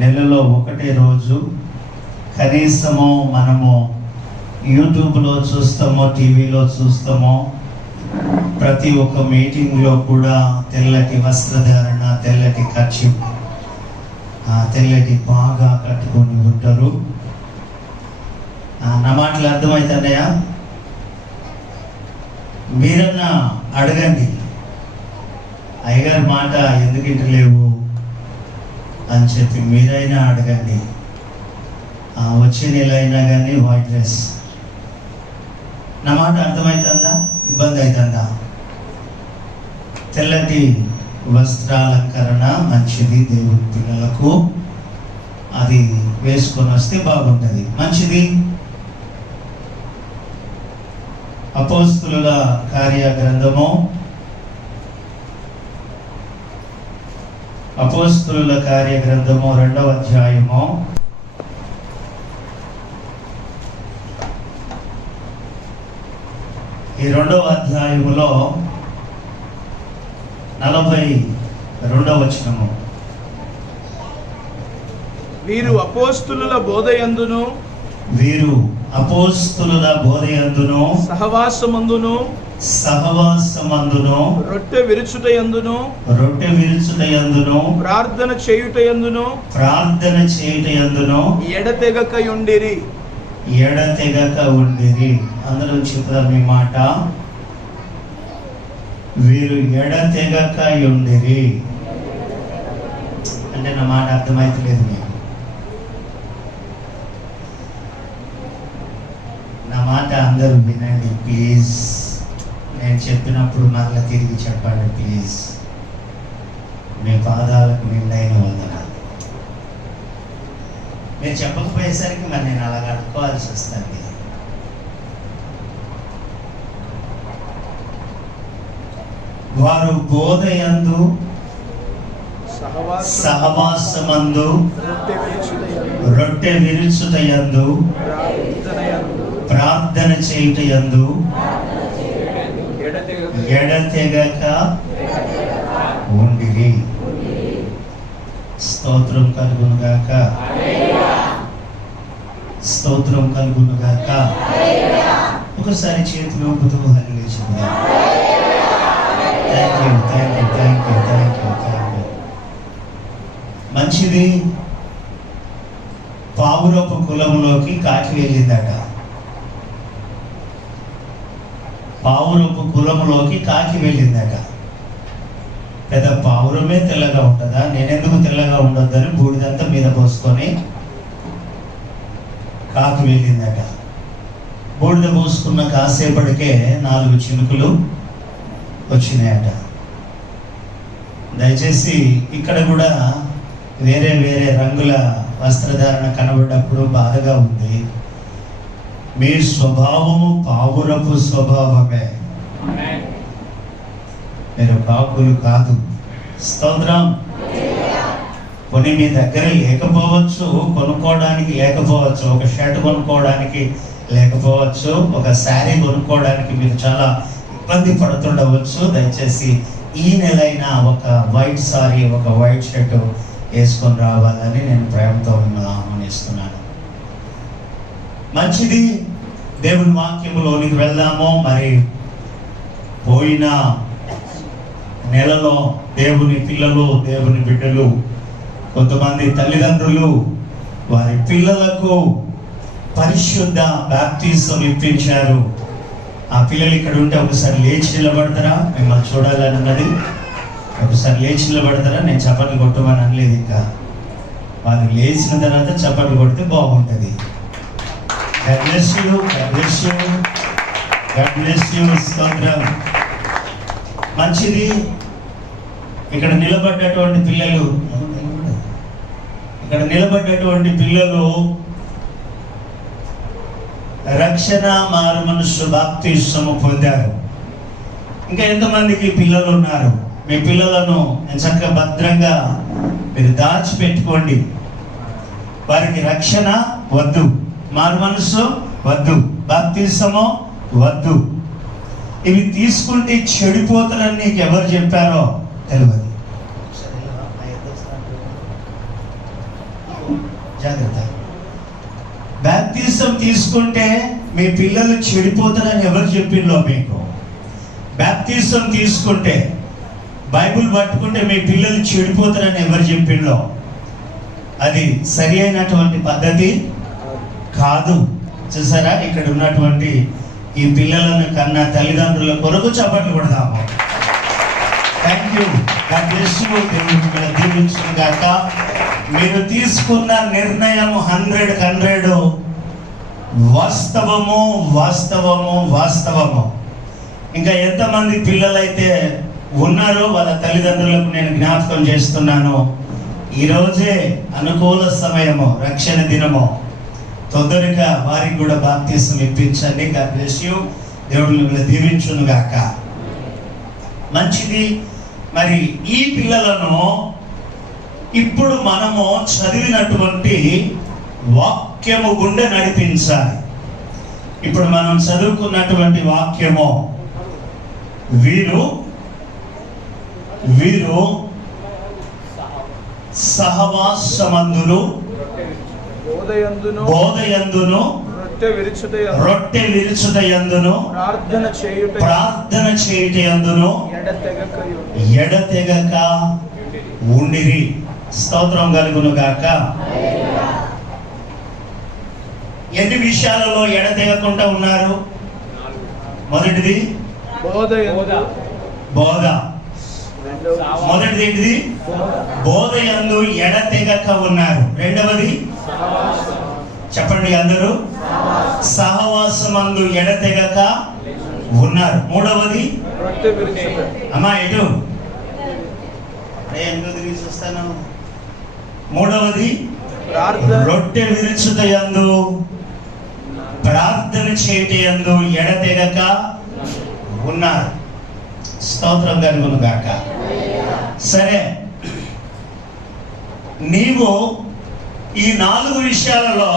నెలలో ఒకటే రోజు కనీసము మనము యూట్యూబ్లో చూస్తామో, టీవీలో చూస్తామో, ప్రతి ఒక్క మీటింగ్లో కూడా తెల్లటి వస్త్రధారణ, తెల్లటి ఖర్చు, తెల్లటి బాగా కట్టుకొని ఉంటారు. నా మాటలు అర్థమవుతున్నాయా? మీరన్నా అడగండి, అయ్యగారి మాట ఎందుకు ఇంటలేవు అని చెప్పి మీరైనా అడగండి. వచ్చే నెల అయినా కానీ వైట్ డ్రెస్. నా మాట అర్థమవుతుందా? ఇబ్బంది అవుతుందా? తెల్లటి వస్త్రాలంకరణ మంచిది, దేవుని పిల్లలకు అది వేసుకొని వస్తే బాగుంటుంది, మంచిది. అపోస్తులుల కార్య గ్రంథము, అపోస్తులుల కార్య గ్రంథము 2వ అధ్యాయము ఈ 2వ అధ్యాయములో 42వ వచనము. వీరు అపోస్తులుల బోధయందును సహవాసమందును రొట్టె విరుచుటయందును ప్రార్థన చేయుటయందును ఎడతెగక ఉండిరి. అందరూ చెప్తారు మీ మాట. వీరు ఎడతెగక ఉండిరి అంటే నా మాట అర్థమైతలేదు మీకు. నా మాట అందరూ వినండి ప్లీజ్. నేను చెప్పినప్పుడు మరలా తిరిగి చెప్పండి ప్లీజ్. మీ పాదాలకు నిండైన వందనాలు. మీరు చెప్పకపోయేసరికి మరి నేను అలా కట్టుకోవాల్సి వస్తుంది. వారు బోధయందు సహవాసమందు రొట్టె విరుచుటయందు ప్రార్థన చేయుటయందు ఎడతెగక ఉండిరి. స్తోత్రం కలుగునుగాక, స్తోత్రం కలుగునుగాక. ఒకసారి చేతులు ఊపుతూ హల్లెలూయా చెప్దాం. Thank you. మంచిది. పావురపు కులములోకి కాకి వెళ్ళిందట. పావురపు కులములోకి కాకి వెళ్ళిందట. పెద్ద పావురమే తెల్లగా ఉంటుందా? నేనెందుకు తెల్లగా ఉండొద్దని బూడిదంతా మీద పోసుకొని కాకి వెళ్ళిందట. బూడిద పోసుకున్న కాసేపటికే 4 చినుకులు వచ్చినాయట. దయచేసి ఇక్కడ కూడా వేరే వేరే రంగుల వస్త్రధారణ కనబడినప్పుడు బాధగా ఉంది. మీ స్వభావము పావురపు స్వభావమే, మీరు కాకులు కాదు. స్తోత్రం. కొన్ని మీ దగ్గర లేకపోవచ్చు, కొనుక్కోవడానికి లేకపోవచ్చు, ఒక షర్ట్ కొనుక్కోవడానికి లేకపోవచ్చు, ఒక శారీ కొనుక్కోవడానికి మీరు చాలా ఇబ్బంది పడుతుండవచ్చు. దయచేసి ఈ నెలైనా ఒక వైట్ సారీ, ఒక వైట్ షర్ట్ వేసుకొని రావాలని నేను ప్రేమతో మిమ్మల్ని ఆహ్వానిస్తున్నాను. మంచిది. దేవుని వాక్యంలోనికి వెళ్దాము. మరి పోయిన నెలలో దేవుని పిల్లలు, దేవుని బిడ్డలు, కొంతమంది తల్లిదండ్రులు వారి పిల్లలకు పరిశుద్ధ బాప్టిజం ఇప్పించారు. ఆ పిల్లలు ఇక్కడ ఉంటే ఒకసారి లేచి నిలబడతారా? మిమ్మల్ని చూడాలని ఉన్నది. ఒకసారి లేచి నిలబడతారా? నేను చప్పట్లు కొట్టమని అనలేదు. ఇంకా వాళ్ళు లేచిన తర్వాత చప్పట్లు కొడితే బాగుంటుంది. God bless you. స్తోత్రం. మంచిది. ఇక్కడ నిలబడ్డటువంటి పిల్లలు రక్షణ మారు మనసు బాప్తిస్మము పొందారు. ఇంకా ఎంతమందికి పిల్లలు ఉన్నారు? మీ పిల్లలను చక్కగా భద్రంగా మీరు దాచిపెట్టుకోండి. వారికి రక్షణ వద్దు, మారు మనసు వద్దు, బాప్తిస్మము వద్దు. ఇవి తీసుకుంటే చెడిపోతారని నీకు ఎవరు చెప్పారో తెలియదు. జాగ్రత్త. బాప్తిజం తీసుకుంటే మీ పిల్లలు చెడిపోతారని ఎవరు చెప్పిందో మీకు? బాప్తిజం తీసుకుంటే, బైబిల్ పట్టుకుంటే మీ పిల్లలు చెడిపోతారని ఎవరు చెప్పిందో? అది సరి అయినటువంటి పద్ధతి కాదు. చూసారా, ఇక్కడ ఉన్నటువంటి ఈ పిల్లలను కన్నా తల్లిదండ్రుల కొరకు చప్పట్లు కొడదాము. Thank you. God bless you. దేవుడు మిమ్మల్ని దీవించును గాక. మీరు తీసుకున్న నిర్ణయం 100 వాస్తవము వాస్తవము వాస్తవము. ఇంకా ఎంతమంది పిల్లలైతే ఉన్నారో వాళ్ళ తల్లిదండ్రులకు నేను జ్ఞాపకం చేస్తున్నాను, ఈరోజే అనుకూల సమయము, రక్షణ దినము. తొందరగా వారికి కూడా బాప్తిసం ఇప్పించండి. God bless you. దేవుడు మిమ్మల్ని దీవించును గాక. మంచిది. మరి ఈ పిల్లలను ఇప్పుడు మనము చదివినటువంటి వాక్యము గుండె నడిపించాలి. ఇప్పుడు మనం చదువుకున్నటువంటి వాక్యము, వీరు సహవాసమందును బోధయందును రొట్టె విరుచుటయందును ప్రార్థన చేయుటయందును ఎడతెగక ఉండిరి. స్తోత్రం కలుగును గాక. ఎన్ని విషయాలలో ఎడతెగకుండా ఉన్నారు? మొదటిది బోధ. మొదటిది ఏంటిది? బోధయందు ఎడతెగక ఉన్నారు. రెండవది చెప్పండి అందరూ, సహవాసమందు ఎడతెగక ఉన్నారు. మూడవది అమ్మా ఎటు చూస్తాను. మూడవది రొట్టె విరుచుటయందు ప్రార్థన చేయటయందు ఎడతెగక ఉన్నారు. స్తోత్రం కలుగును గాక. సరే, నీవు ఈ 4 విషయాలలో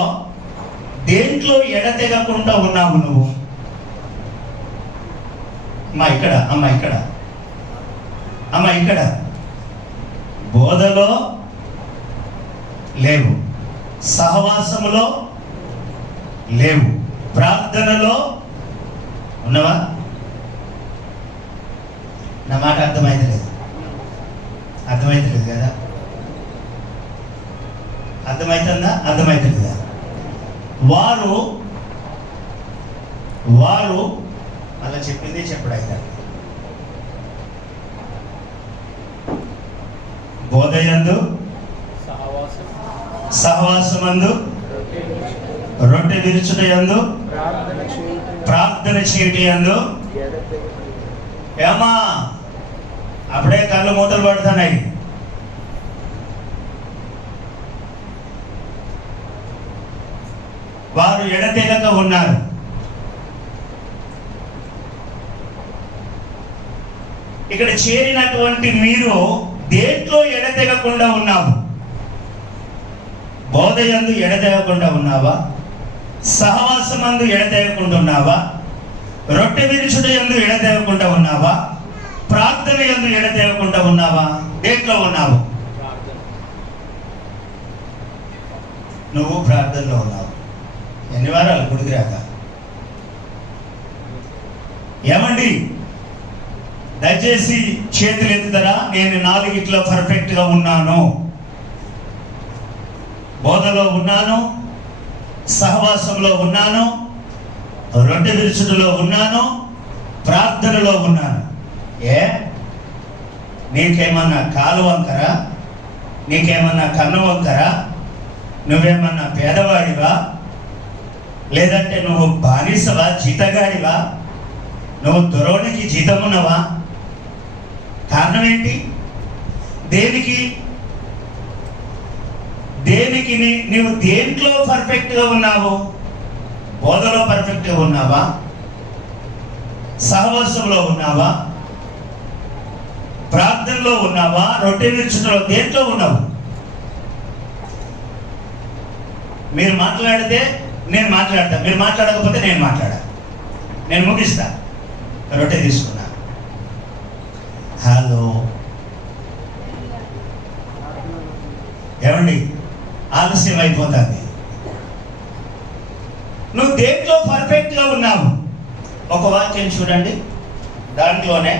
దేంట్లో ఎడతెగకుండా ఉన్నావు నువ్వు? అమ్మా ఇక్కడ, అమ్మా ఇక్కడ, అమ్మా ఇక్కడ. బోధలో లేవు, సహవాసములో లేవు, ప్రార్థనలో ఉన్నవా? నా మాట అర్థమైతలేదు. అర్థమైతలేదు కదా? అర్థమవుతుందా? అర్థమవుతుంది. వారు అలా చెప్పింది చెప్పుడైతే బోధయందు సహవాసమందు రొట్టె విరుచుటయందు ప్రార్థన చేయటయందు. ఏమా అప్పుడే కళ్ళు మూతలు పడుతున్నాయి. వారు ఎడతెగక ఉన్నారు. ఇక్కడ చేరినటువంటి మీరు దేంట్లో ఎడతెగకుండా ఉన్నావు? బోధయందు ఎడతెగకుండా ఉన్నావా? సహవాసమందు ఎడతెగకుండా ఉన్నావా? రొట్టె విరుచుటయందు ఎడతెగకుండా ఉన్నావా? ప్రార్థన యందు ఎడతెగకుండా ఉన్నావా? దేంట్లో ఉన్నావు? నువ్వు ప్రార్థనలో ఉన్నావు. ఎన్ని వారాలు గుడికి రాక? ఏమండి, దయచేసి చేతులు ఎత్తుతారా? నేను 4 పర్ఫెక్ట్ గా ఉన్నాను. బోధలో ఉన్నాను, సహవాసంలో ఉన్నాను, రొట్టె విరుచుటలో ఉన్నాను, ప్రార్థనలో ఉన్నాను. నీకేమన్నా కాలు వంకరా? నీకేమన్నా కన్ను వంకరా? నువ్వేమన్నా పేదవాడివా? లేదంటే నువ్వు బానిసవా? జీతగాడివా? నువ్వు దొరోనికి జీతమున్నవా? కారణం ఏంటి? దేనికి నీవు దేంట్లో పర్ఫెక్ట్ గా ఉన్నావు? బోధలో పర్ఫెక్ట్ గా ఉన్నావా? సహవాసంలో ఉన్నావా? ప్రార్థనలో ఉన్నావా? రొట్టె విరుచుటలో దేంట్లో ఉన్నావు? మీరు మాట్లాడితే నేను మాట్లాడతా, మీరు మాట్లాడకపోతే నేను మాట్లాడా. నేను ముగిస్తా. రొట్టె తీసుకున్నా. హలో ఏమండి, ఆలస్యం అయిపోతుంది. నువ్వు దేంట్లో పర్ఫెక్ట్గా ఉన్నావు? ఒక వాక్యం చూడండి, దాంట్లోనే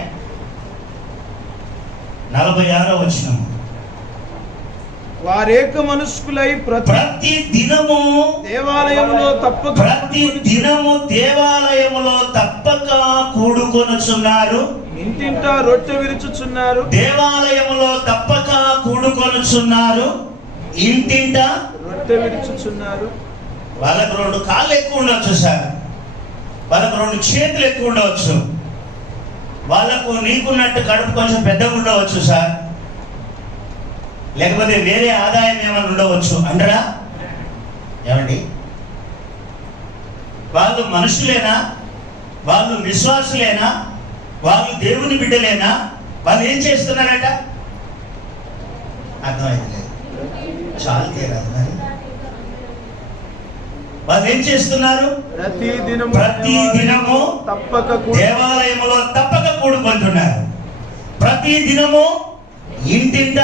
46వ వచనం. వారేక మనస్కులై ప్రతి దినము దేవాలయములో తప్పక కూడుకొనుచున్నారు. ఇంటింటా రొట్టె విరుచుచున్నారు. దేవాలయములో తప్పక కూడుకొనుచున్నారు, ఇంటింటా రొట్టె విరుచుచున్నారు. వాళ్ళకు 2 కాళ్ళు ఎక్కువ ఉండవచ్చు సార్, వాళ్ళకు 2 చేతులు ఎక్కువ ఉండవచ్చు, వాళ్ళకు నీకున్నట్టు కడుపు కొంచెం పెద్దగా ఉండవచ్చు సార్, లేకపోతే వేరే ఆదాయం ఏమైనా ఉండవచ్చు అంటారా? ఏమండి, వాళ్ళు మనుషులేనా? వాళ్ళు విశ్వాసులేనా? వాళ్ళు దేవుని బిడ్డలేనా? వాళ్ళు ఏం చేస్తున్నారట? అర్థమైంది లేదు, చాలా తీరాలి మరి. వాళ్ళు ఏం చేస్తున్నారు? ప్రతి దినము తప్పక దేవాలయములో తప్పక కూడుకుంటున్నారు. ప్రతి దినము ఇంటింట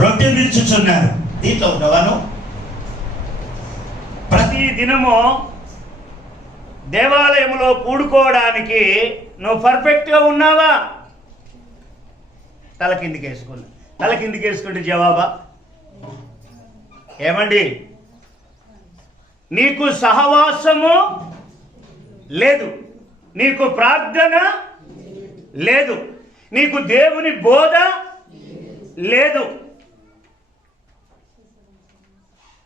రొట్టె విరుచుచున్నారు. దీంట్లో ఉన్నవాను ప్రతి దినము దేవాలయములో కూడుకోవడానికి నువ్వు పర్ఫెక్ట్గా ఉన్నావా? తల కిందికి వేసుకుంటే జవాబా? ఏమండి, నీకు సహవాసము లేదు, నీకు ప్రార్థన లేదు, నీకు దేవుని బోధ లేదు.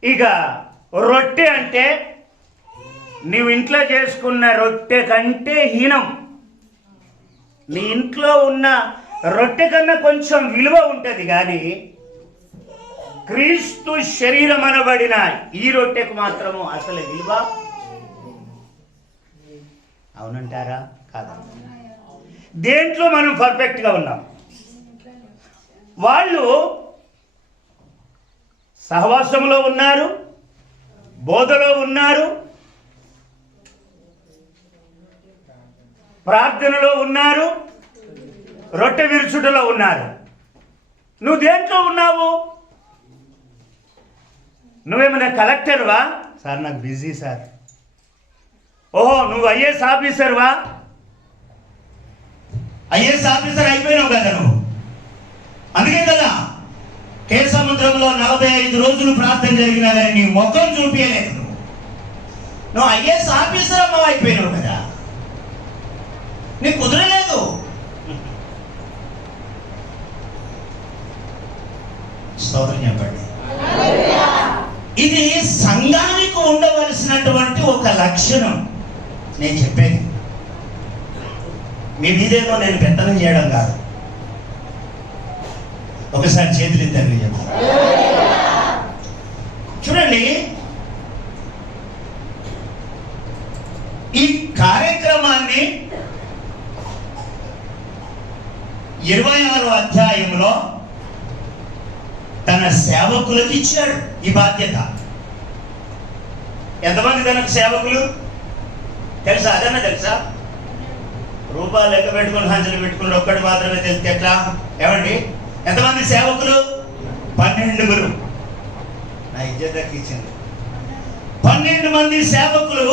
ఇక రొట్టె అంటే నీవు ఇంట్లో చేసుకున్న రొట్టె కంటే హీనం. నీ ఇంట్లో ఉన్న రొట్టె కన్నా కొంచెం విలువ ఉంటుంది, కానీ క్రీస్తు శరీరం అనబడిన ఈ రొట్టెకు మాత్రము అసలు విలువ. అవునంటారా? కాదా? దేంట్లో మనం పర్ఫెక్ట్గా ఉన్నాం? వాళ్ళు సహవాసంలో ఉన్నారు, బోధలో ఉన్నారు, ప్రార్థనలో ఉన్నారు, రొట్టె విరుచుటలో ఉన్నారు. నువ్వు దేంట్లో ఉన్నావు? నువ్వేమైనా కలెక్టర్వా? సార్ నాకు బిజీ సార్. ఓహో, నువ్వు ఐఏఎస్ ఆఫీసర్వా? ఐఏఎస్ ఆఫీసర్ అయిపోయినావు కదా నువ్వు. అందుకే కదా కేసముద్రంలో 45 రోజులు ప్రార్థన జరిగినా కానీ నీ ముఖం చూపించలేదు. నువ్వు ఐఏఎస్ ఆఫీసర్ అమ్మ అయిపోయినావు కదా, నీకు కుదరలేదు. స్తోత్రం చెప్పండి. ఇది సంఘానికి ఉండవలసినటువంటి ఒక లక్షణం. నేను చెప్పేది మీ మీదేమో నేను పెత్తనం చేయడం కాదు. ఒకసారి చేతులు ఎత్తండి చెప్తాను. చూడండి, ఈ కార్యక్రమాన్ని 26వ అధ్యాయంలో తన సేవకులకు ఇచ్చాడు ఈ బాధ్యత. ఎంతమంది తనకు సేవకులు తెలుసా? అదన్నా తెలుసా? రూపాయలు లెక్క పెట్టుకుని హంచలు పెట్టుకుని ఒక్కటి మాత్రమే తెలిస్తే ఎట్లా? ఏమండి, ఎంతమంది సేవకులు? 12. నా ఇజ్జతకి ఇచ్చింది 12 మంది సేవకులు.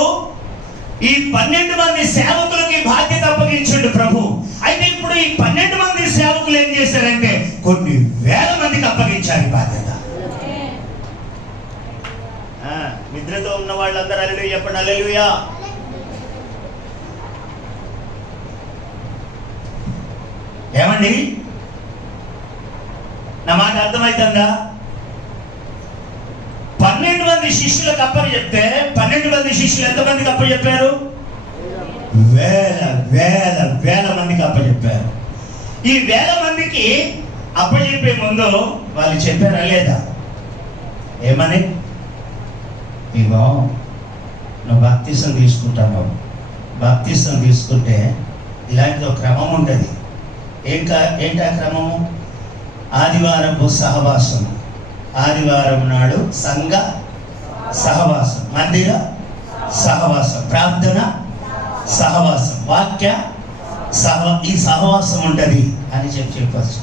ఈ 12 మంది సేవకులకి బాధ్యత అప్పగించండు ప్రభు. అయితే ఇప్పుడు ఈ 12 మంది సేవకులు ఏం చేశారంటే కొన్ని వేల మందికి అప్పగించారు బాధ్యత. నిద్రతో ఉన్న వాళ్ళందరూ హల్లెలూయా చెప్పండి. హల్లెలూయా. ఏమండి, నా మాట అర్థమవుతుందా? 12 మంది శిష్యులకు అప్పని చెప్తే 12 మంది శిష్యులు ఎంతమందికి అప్పచెప్పారు? వేల వేల వేల మందికి అప్పచెప్పారు. ఈ వేల మందికి అప్పచెప్పే ముందు వాళ్ళు చెప్పారా లేదా? ఏమని? ఇగో నువ్వు బాప్తిసం తీసుకుంటావు, బాప్తిసం తీసుకుంటే ఇలాంటి ఒక క్రమం ఉంటుంది. ఏంటి ఆ క్రమము? ఆదివారపు సహవాసం, ఆదివారం నాడు సంఘ సహవాసం, మందిర సహవాసం, ప్రార్థన సహవాసం, వాక్య ఈ సహవాసం ఉంటుంది అని చెప్పచ్చు.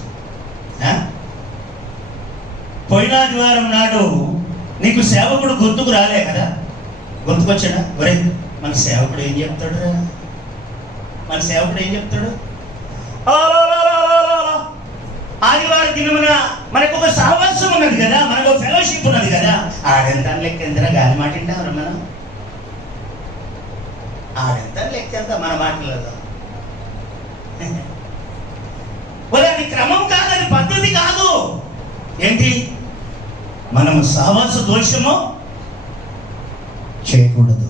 పోయిన ఆదివారం నాడు నీకు సేవకుడు గుర్తుకు రాలే కదా? గుర్తుకొచ్చాడా? ఒరే, మన సేవకుడు ఏం చెప్తాడు రా? మన సేవకుడు ఏం చెప్తాడు? ఆదివారం దినమున మనకు ఒక సహవాసం ఉన్నది కదా, మనకు ఒక ఫెలోషిప్ ఉన్నది కదా. ఆడెంత లెక్క ఎంత గాలి మాటింటాం మనం? ఆడెంత లెక్క ఎంత మన మాటలేదు. అది క్రమం కాదు, అది పద్ధతి కాదు. ఏంటి? మనం సహవాస దోషము చేయకూడదు.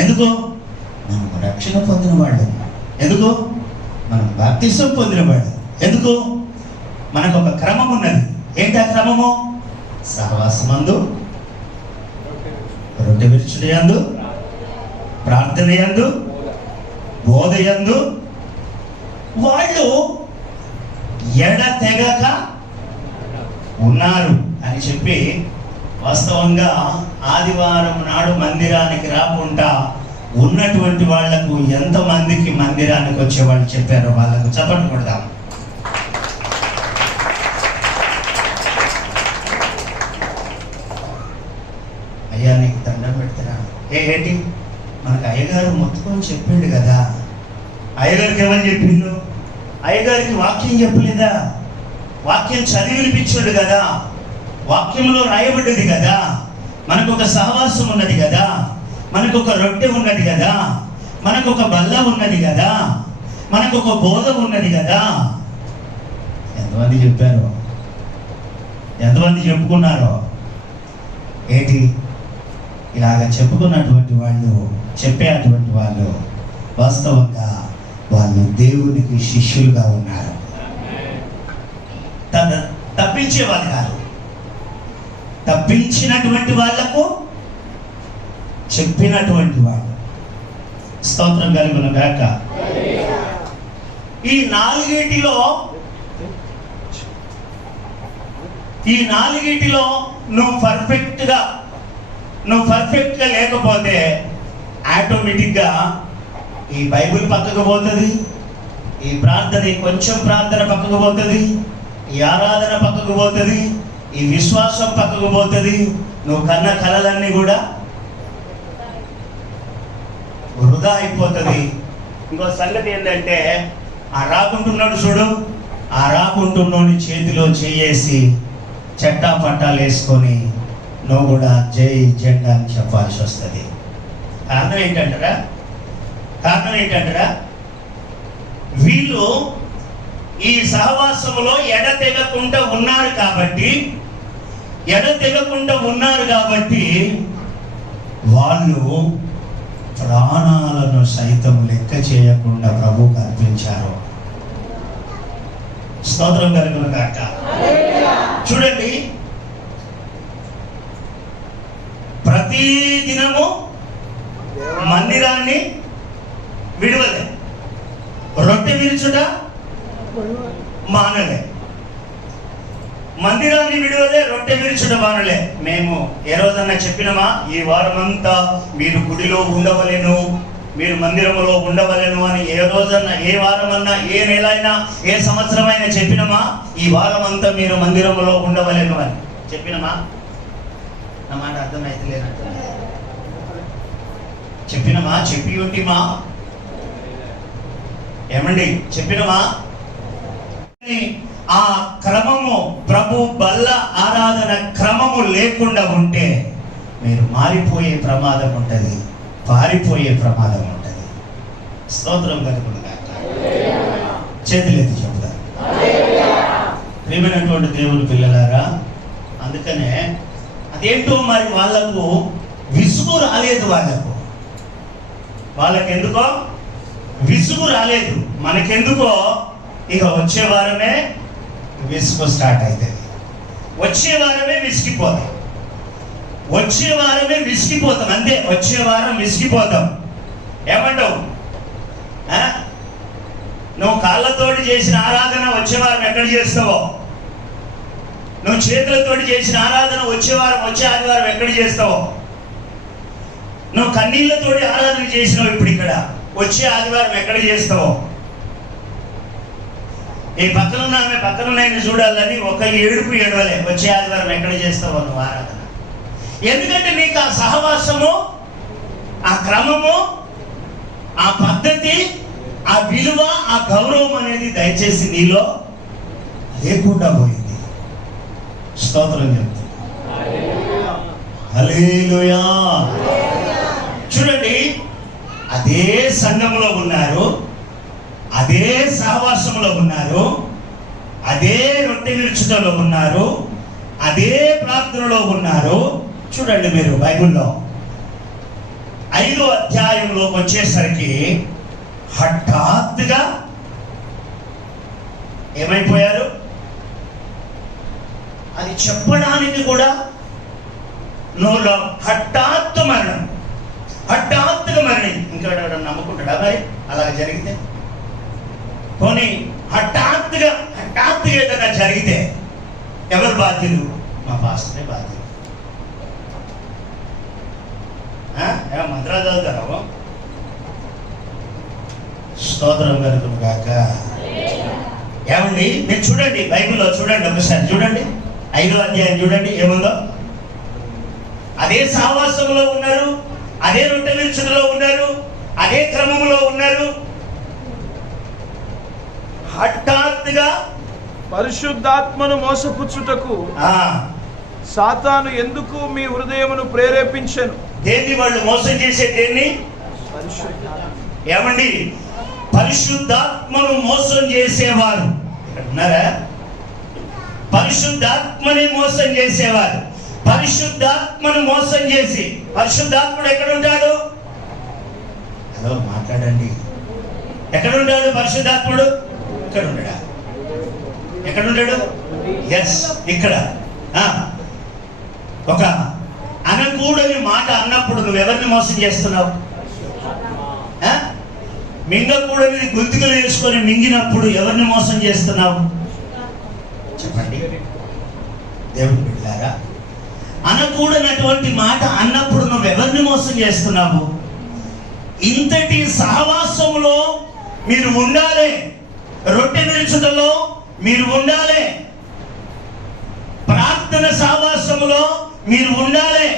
ఎందుకు? మనం రక్షణ పొందిన వాళ్ళు. ఎందుకు? మనం బాప్తిసం పొందిన వాళ్ళు. ఎందుకు? మనకు ఒక క్రమం ఉన్నది. ఏంటి ఆ క్రమము? సహవాసమందు, రొట్టె విరుచుట యందు, ప్రార్థన యందు, బోధ యందు వాళ్ళు ఎడతెగక ఉన్నారు అని చెప్పి, వాస్తవంగా ఆదివారం నాడు మందిరానికి రాకుండా ఉన్నటువంటి వాళ్లకు ఎంతమందికి మందిరానికి వచ్చే వాళ్ళు చెప్పారో వాళ్ళకు చప్పట్లు కొడదాం. అయ్యా నీకు దండం పెడతారా? ఏంటి? మనకు అయ్యగారు మొత్తుకొని చెప్పిండు కదా. అయ్యగారికి ఏమని చెప్పిండు? అయ్యగారికి వాక్యం చెప్పలేదా? వాక్యం చదివి వినిపించాడు కదా. వాక్యంలో రాయబడ్డది కదా. మనకు ఒక సహవాసం ఉన్నది కదా, మనకు ఒక రొట్టె ఉన్నది కదా, మనకు ఒక బల్ల ఉన్నది కదా, మనకు ఒక బోధ ఉన్నది కదా. ఎంతమంది చెప్పారు? ఎంతమంది చెప్పుకున్నారో? ఏంటి? ఇలాగ చెప్పుకున్నటువంటి వాళ్ళు, చెప్పేటువంటి వాళ్ళు వాస్తవంగా వాళ్ళు దేవునికి శిష్యులుగా ఉన్నారు. తప్పించేవాళ్ళు కాదు. తప్పించినటువంటి వాళ్లకు చెప్పినటువంటి వాళ్ళు. స్తోత్రం కలుగును గాక. ఈ నాలుగిటిలో నువ్వు పర్ఫెక్ట్గా లేకపోతే ఆటోమేటిక్గా ఈ బైబిల్ పక్కకు పోతుంది, ఈ ప్రార్థన, కొంచెం ప్రార్థన పక్కకు పోతుంది, ఈ ఆరాధన పక్కకు పోతుంది, ఈ విశ్వాసం పక్కకు పోతుంది. నువ్వు కన్న కలలన్నీ కూడా వృధా అయిపోతుంది. ఇంకో సంగతి ఏంటంటే, ఆ రాకుంటున్నాడు చూడు, ఆ రాకుంటున్నోని చేతిలో చేయేసి చట్టా పట్టాలు వేసుకొని నువ్వు కూడా జై జెండా అని చెప్పాల్సి వస్తుంది. కారణం ఏంటంటారా? వీళ్ళు ఈ సహవాసములో ఎడతెగకుండా ఉన్నారు కాబట్టి వాళ్ళు ప్రాణాలను సైతం లెక్క చేయకుండా ప్రభువుకు అర్పించారు. స్తోత్రం కలుగును గాక. చూడండి, ప్రతి దినము మందిరాన్ని విడువలే, రొట్టె విరుచుట మానలే. మందిరాన్ని విడువలే, రొట్టె విరుచుట మానలే. మేము ఏ రోజన్నా చెప్పినమా ఈ వారమంతా మీరు గుడిలో ఉండవలెను, మీరు మందిరములో ఉండవలెను అని? ఏ రోజన్నా, ఏ వారమన్నా, ఏ నెల అయినా, ఏ సంవత్సరమైనా చెప్పినమా ఈ వారమంతా మీరు మందిరములో ఉండవలెను అని చెప్పినమా? నా మాట అర్థమైతే లేనట్టు చెప్పినమా? చెప్పి ఉంటిమా? ఏమండి, చెప్పినమా? ఆ క్రమము, ప్రభు బల్ల ఆరాధన క్రమము లేకుండా ఉంటే మీరు మారిపోయే ప్రమాదం ఉంటుంది, పారిపోయే ప్రమాదం ఉంటుంది. స్తోత్రం కలుగును గాక. చేతులెత్తి చెబుతారు. ప్రియమైనటువంటి దేవుని పిల్లలారా, అందుకనే అదేంటో మరి వాళ్ళకు విసుగు రాలేదు. వాళ్ళకెందుకో విసుగు రాలేదు. మనకెందుకో ఇక వచ్చే వారమే విసుగు స్టార్ట్ అవుతుంది. వచ్చే వారమే విసిగిపోతాం. అంతే, వచ్చే వారం విసిగిపోతాం. ఏమంటావు? నువ్వు కాళ్ళతోటి చేసిన ఆరాధన వచ్చే వారం ఎక్కడ చేస్తావో, నువ్వు చేతులతోటి చేసిన ఆరాధన వచ్చే ఆదివారం ఎక్కడ చేస్తావో, నువ్వు కన్నీళ్లతోటి ఆరాధన చేసినావు ఇప్పుడు ఇక్కడ, వచ్చే ఆదివారం ఎక్కడ చేస్తావో. ఈ పక్కనున్న ఆమె పక్కనున్న ఆయన చూడాలని ఒక ఏడుపు ఏడవలే, వచ్చే ఆదివారం ఎక్కడ చేస్తావు నువ్వు ఆరాధన. ఎందుకంటే నీకు ఆ సహవాసము, ఆ క్రమము, ఆ పద్ధతి, ఆ విలువ, ఆ గౌరవం అనేది దయచేసి నీలో లేకుండా పోయింది. స్తోత్రం చెప్తా. హల్లెలూయా. చూడండి, అదే సంఘంలో ఉన్నారు, అదే సహవాసంలో ఉన్నారు, అదే రొట్టె విరుచుటలో ఉన్నారు, అదే ప్రార్థనలో ఉన్నారు. చూడండి మీరు బైబిల్లో 5వ అధ్యాయంలోకి వచ్చేసరికి హఠాత్తుగా ఏమైపోయారు? అది చెప్పడానికి కూడా నోలో హఠాత్తు మరణం, హఠాత్తుగా మరణం. ఇంకా నమ్ముకుంటాడా మరి అలాగ జరిగితే? పోనీ హఠాత్తుగా ఏదైనా జరిగితే ఎవరు బాధ్యులు? మా పాస్టరే బాధ్యులు. మంత్రాలు చదువుతారా? స్తోత్రం కలుగును గాక. ఏమండి మీరు చూడండి, బైబిల్లో చూడండి, ఒకసారి చూడండి, 5వ అధ్యాయం చూడండి ఏముందో. అదే సహవాసంలో ఉన్నారు, అదే రొట్టె విరుచుటలో ఉన్నారు, అదే క్రమంలో ఉన్నారు. హఠాత్తుగా పరిశుద్ధాత్మను మోసపుచ్చుటకు సాతాను ఎందుకు మీ హృదయమును ప్రేరేపించెను? దేన్ని వాళ్ళు మోసం చేసే? దేన్ని? ఏమండి, పరిశుద్ధాత్మను మోసం చేసేవారు ఇక్కడ ఉన్నారా? పరిశుద్ధాత్మని మోసం చేసేవారు. పరిశుద్ధాత్మను మోసం చేసి, పరిశుద్ధాత్ముడు ఎక్కడ ఉంటాడు? హలో మాట్లాడండి. ఎక్కడ ఉంటాడు పరిశుద్ధాత్ముడు? ఇక్కడ ఉంటాడా? ఎక్కడ ఉంటాడు? ఎస్, ఇక్కడ. ఒక అనకూడని మాట అన్నప్పుడు నువ్వెవరిని మోసం చేస్తున్నావు? మింగకూడని గుర్తుకులు వేసుకొని మింగినప్పుడు ఎవరిని మోసం చేస్తున్నావు? చెప్పండి దేవుని బిడ్డలారా. అనకూడనటువంటి మాట అన్నప్పుడు నువ్వెవరిని మోసం చేస్తున్నావు? ఇంతటి సహవాసంలో మీరు ఉండాలి, రొట్టె విరుచుటలో మీరు ఉండాలి, ప్రార్థన సహవాసంలో మీరు ఉండాలి.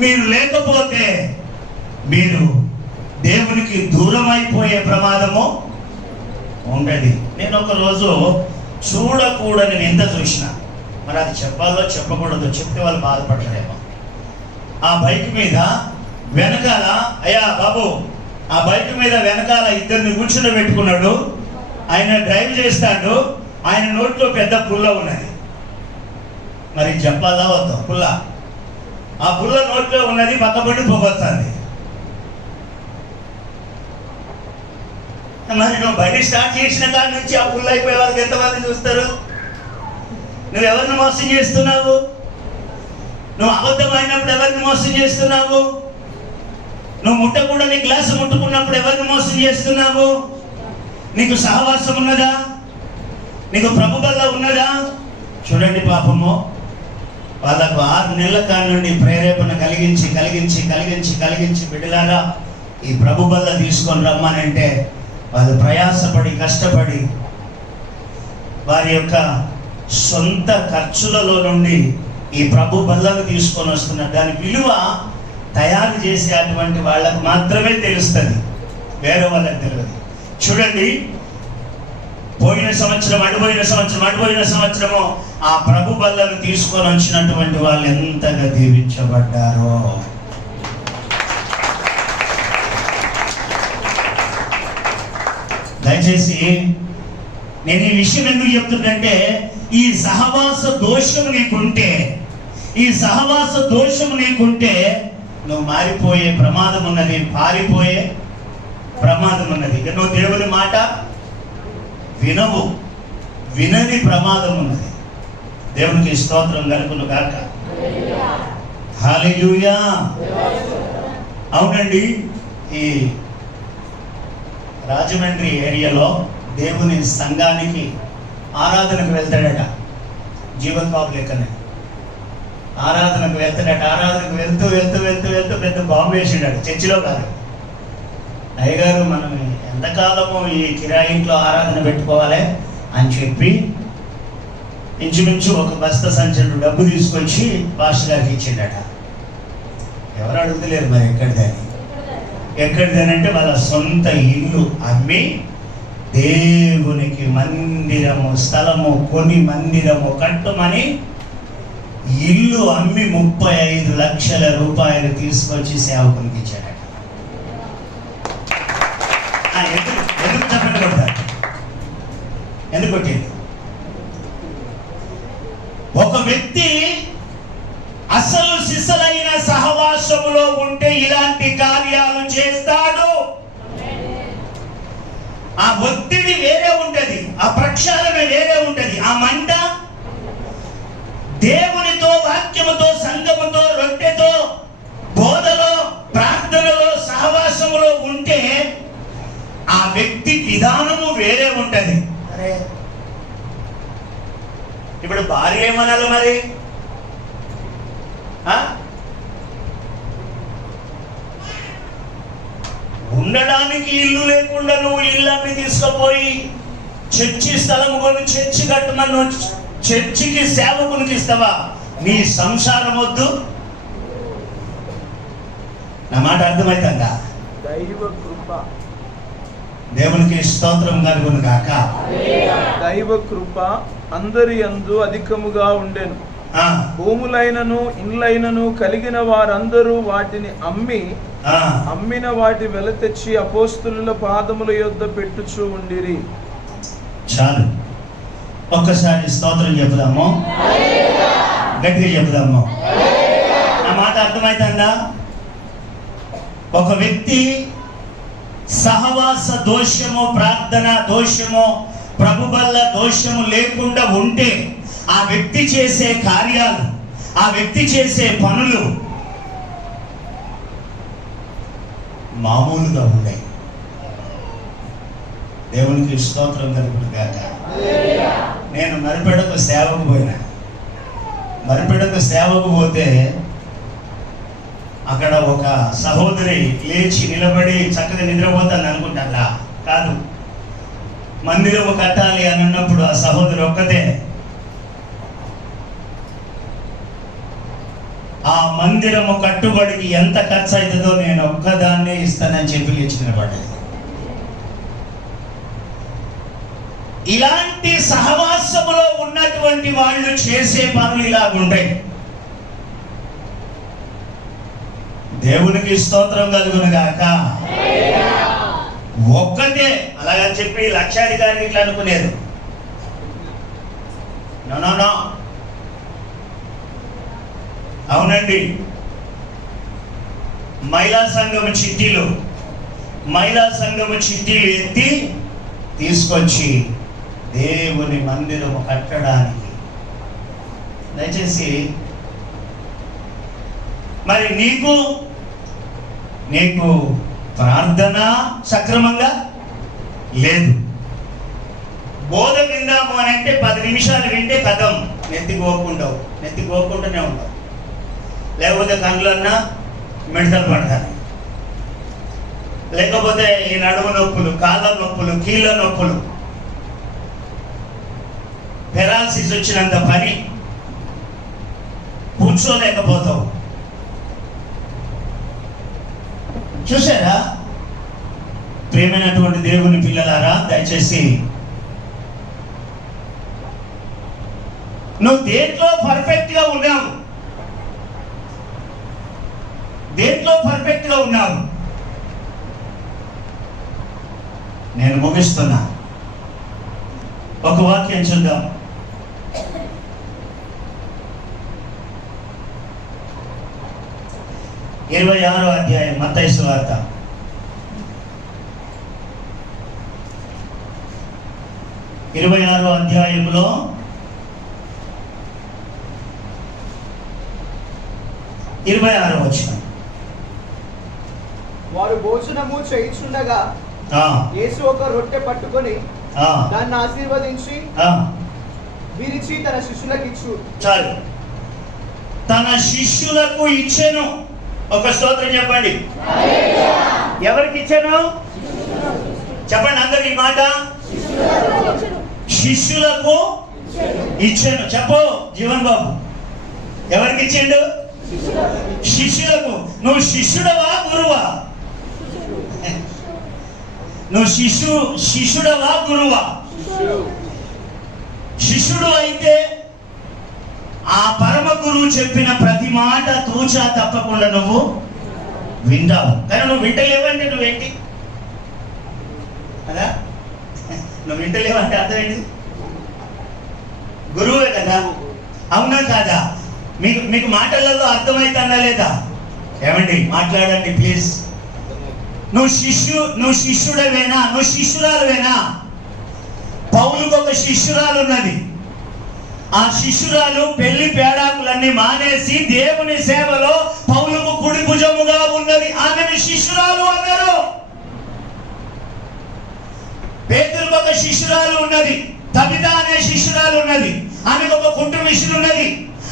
మీరు లేకపోతే మీరు దేవునికి దూరం అయిపోయే ప్రమాదము ఉండదు. నేను ఒక రోజు చూడకూడని నింద చూసిన. మరి అది చెప్పాలో చెప్పకూడదు, చెప్తే వాళ్ళు బాధపడతారేమో. ఆ బైక్ మీద వెనకాల, అయ్యా బాబు, ఆ బైక్ మీద వెనకాల ఇద్దరిని కూర్చుని పెట్టుకున్నాడు. ఆయన డ్రైవ్ చేస్తాడు, ఆయన నోట్లో పెద్ద పుల్ల ఉన్నది. మరి చెప్పాలా వద్దా? పుల్ల, ఆ పుల్ల నోట్లో ఉన్నది, పక్కబడి పోగొస్తుంది. మరి నువ్వు బండి స్టార్ట్ చేసిన కాడి నుంచి ఆ పుల్ల అయిపోయే వాళ్ళకి ఎంతమంది చూస్తారు? నువ్వు ఎవరిని మోసం చేస్తున్నావు? నువ్వు అబద్ధమైనప్పుడు ఎవరిని మోసం చేస్తున్నావు? నువ్వు ముట్టకూడని గ్లాసు ముట్టుకున్నప్పుడు ఎవరిని మోసం చేస్తున్నావు? నీకు సహవాసం ఉన్నదా? నీకు ప్రభు బల్ల ఉన్నదా? చూడండి పాపము, వాళ్ళకు 6 నెలల కాడి నుండి ప్రేరేపణ కలిగించి కలిగించి కలిగించి కలిగించి బిడ్డలారా ఈ ప్రభు బల్ల తీసుకొని రమ్మనంటే వాళ్ళు ప్రయాసపడి కష్టపడి వారి యొక్క సొంత ఖర్చులలో నుండి ఈ ప్రభు బల్లను తీసుకొని వస్తున్నారు. దాని విలువ తయారు చేసే అటువంటి వాళ్ళకు మాత్రమే తెలుస్తుంది, వేరే వాళ్ళకి తెలియదు. చూడండి, పోయిన సంవత్సరం అటుపోయిన సంవత్సరము ఆ ప్రభు బల్లను తీసుకొని వచ్చినటువంటి వాళ్ళు ఎంతగా దీవించబడ్డారో. దయచేసి నేను ఈ విషయం ఎందుకు చెప్తుందంటే, ఈ సహవాస దోషం నీకుంటే నువ్వు మారిపోయే ప్రమాదం ఉన్నది, పారిపోయే ప్రమాదం ఉన్నది. నువ్వు దేవుని మాట వినవు, వినని ప్రమాదం ఉన్నది. దేవునికి స్తోత్రం కలుగును గాక. హల్లెలూయా. అవునండి, ఈ రాజమండ్రి ఏరియాలో దేవుని సంఘానికి ఆరాధనకు వెళ్తాడట. జీవన్ బాబు లెక్కనే ఆరాధనకు వెళ్తాడట. ఆరాధనకు వెళ్తూ వెళ్తూ వెళ్తూ వెళ్తూ పెద్ద బాంబు వేసిండట, చర్చిలో కాదు. అయ్యగారు, మనం ఎంతకాలము ఈ కిరాయి ఇంట్లో ఆరాధన పెట్టుకోవాలి, అని చెప్పి ఇంచుమించు ఒక బస్తా సంచులు డబ్బు తీసుకొచ్చి పాస్టర్ గారికి ఇచ్చిండట. ఎవరు అడుగుతలేరు మరి ఎక్కడిదని అంటే వాళ్ళ సొంత ఇల్లు అమ్మి దేవునికి మందిరము స్థలము కొని మందిరము కట్టుమని ఇల్లు అమ్మి 35 లక్షల రూపాయలు తీసుకొచ్చి సేవకునికి ఇచ్చాడట. ఎందుకు చెప్పండి కొడతారు? ఎందుకు కొట్టింది? ఒక వ్యక్తి అసలు సిసలైన సహవాసములో ఉంటే ఇలాంటి కార్యాలు చేస్తాడు. ఆ ఒత్తిడి వేరే ఉంటది, ఆ ప్రక్షాళన వేరే ఉంటది, ఆ మంట దేవునితో, వాక్యముతో, సంఘముతో, రొట్టెతో, బోధలో, ప్రార్థనలో, సహవాసములో ఉంటే ఆ వ్యక్తి విధానము వేరే ఉంటది. అరే ఇప్పుడు భార్య ఏమనాలి మరి? ఉండడానికి ఇల్లు లేకుండా నువ్వు ఇల్లాన్ని తీసుకుపోయి చర్చి స్థలం కొని చర్చి కట్టమని చర్చికి సేవకునికి ఇస్తావా? నీ సంసారం వద్దు. నా మాట అర్థమవుతుందా? దైవ కృప, దేవునికి స్తోత్రం కలుగును గాక. దైవ కృప అందరి యందు అధికముగా ఉండెను. భూములైనను ఇండ్లైనను కలిగిన వారందరూ వాటిని అమ్మిన వాటి వెల తెచ్చి అపోస్తలుల పాదముల యొద్ద పెట్టుచూ ఉండిరి. చాలు, ఒక్కసారి స్తోత్రం చెప్పుదాము, గట్టిగా చెప్పుదాము. నా మాట అర్థమవుతుందా? ఒక వ్యక్తి సహవాస దోషము, ప్రార్థన దోషము, ప్రభుబల్ల దోషము లేకుండా ఉంటే ఆ వ్యక్తి చేసే కార్యాలు, ఆ వ్యక్తి చేసే పనులు మామూలుగా ఉన్నాయి. దేవునికి స్తోత్రం కలుగును గాక. నేను మరిపెడకు సేవకు పోయినా. మరిపెడకు సేవకు పోతే అక్కడ ఒక సహోదరి లేచి నిలబడి చక్కగా నిద్రపోతాను అనుకుంటా. కాదు, మందిరము కట్టాలి అని అన్నప్పుడు ఆ సహోదరి ఒక్కతే ఆ మందిరము కట్టుబడికి ఎంత ఖర్చు అవుతుందో నేను ఒక్కదాన్నే ఇస్తానని చెప్పి లేచి నిలబడ్డది. ఇలాంటి సహవాసములో ఉన్నటువంటి వాళ్ళు చేసే పనులు ఇలాగుంటాయి. దేవునికి స్తోత్రం కలుగును గాక. ఒక్కటే అలాగని చెప్పి లక్షాధికారికి ఇట్లా అనుకునేది. నో, అవునండి, మహిళా సంఘము చిట్టీలు ఎత్తి తీసుకొచ్చి దేవుని మందిరము కట్టడానికి. దయచేసి మరి నీకు ప్రార్థన సక్రమంగా లేదు. బోధ విందాము అని అంటే 10 నిమిషాలు వింటే కథం, నెత్తికోకుండానే ఉండవు. లేకపోతే కళ్ళన్నా మిడతలు పడతాయి, లేకపోతే ఈ నడుము నొప్పులు, కాళ్ళ నొప్పులు, కీళ్ళ నొప్పులు, పెరాలసిస్ వచ్చినంత పని, కూర్చోలేకపోతావు. చూసారా ప్రియమైనటువంటి దేవుని పిల్లలారా? దయచేసి నువ్వు దేంట్లో పర్ఫెక్ట్ గా ఉన్నావు? నేను ముగిస్తున్నా. ఒక వాక్యం చూద్దాం. ఇరవై 26వ అధ్యాయం మత్తయి సువార్త. ఇరవై 26వ అధ్యాయంలో 26వ వచనం. వారు భోజనము చేయుచుండగా యేసు ఒక రొట్టె పట్టుకొని దాన్ని ఆశీర్వదించి విరిచి తన శిష్యులకు ఇచ్చు. చాలు, తన శిష్యులకు ఇచ్చెను. ఒక స్తోత్రం చెప్పండి. ఎవరికి ఇచ్చాను చెప్పండి అందరు ఈ మాట. శిష్యులకు ఇచ్చాను. చెప్పు జీవన్ బాబు, ఎవరికి ఇచ్చిండు? శిష్యులకు. నువ్వు శిష్యుడవా గురువా? నువ్వు శిష్యుడవా గురువా? శిష్యుడు అయితే ఆ పరమ గురువు చెప్పిన ప్రతి మాట తూచా తప్పకుండా నువ్వు వింటావు. కానీ నువ్వు వింటలేవంటే నువ్వేంటి కదా? నువ్వు వింటలేవంటే అర్థం ఏంటి? గురువే కదా, అవునా కాదా? మీకు మాటలలో అర్థమైతుందా లేదా? ఏమండి మాట్లాడండి ప్లీజ్. నువ్వు శిష్యుడవేనా? నువ్వు శిష్యురాలువేనా? పౌలుకు ఒక శిష్యురాలు ఉన్నది. ఆ శిష్యురాలు పెళ్లి పేడాకులన్నీ మానేసి దేవుని సేవలో పౌలుకు కుడి భుజముగా ఉన్నది. ఆమెను శిష్యురాలు అన్నారు. పేతురుకు ఒక శిష్యురాలు ఉన్నది, తబిత అనే శిష్యురాలు ఉన్నది. ఆమెకు ఒక కుంటు మిషన్ ఉన్నది.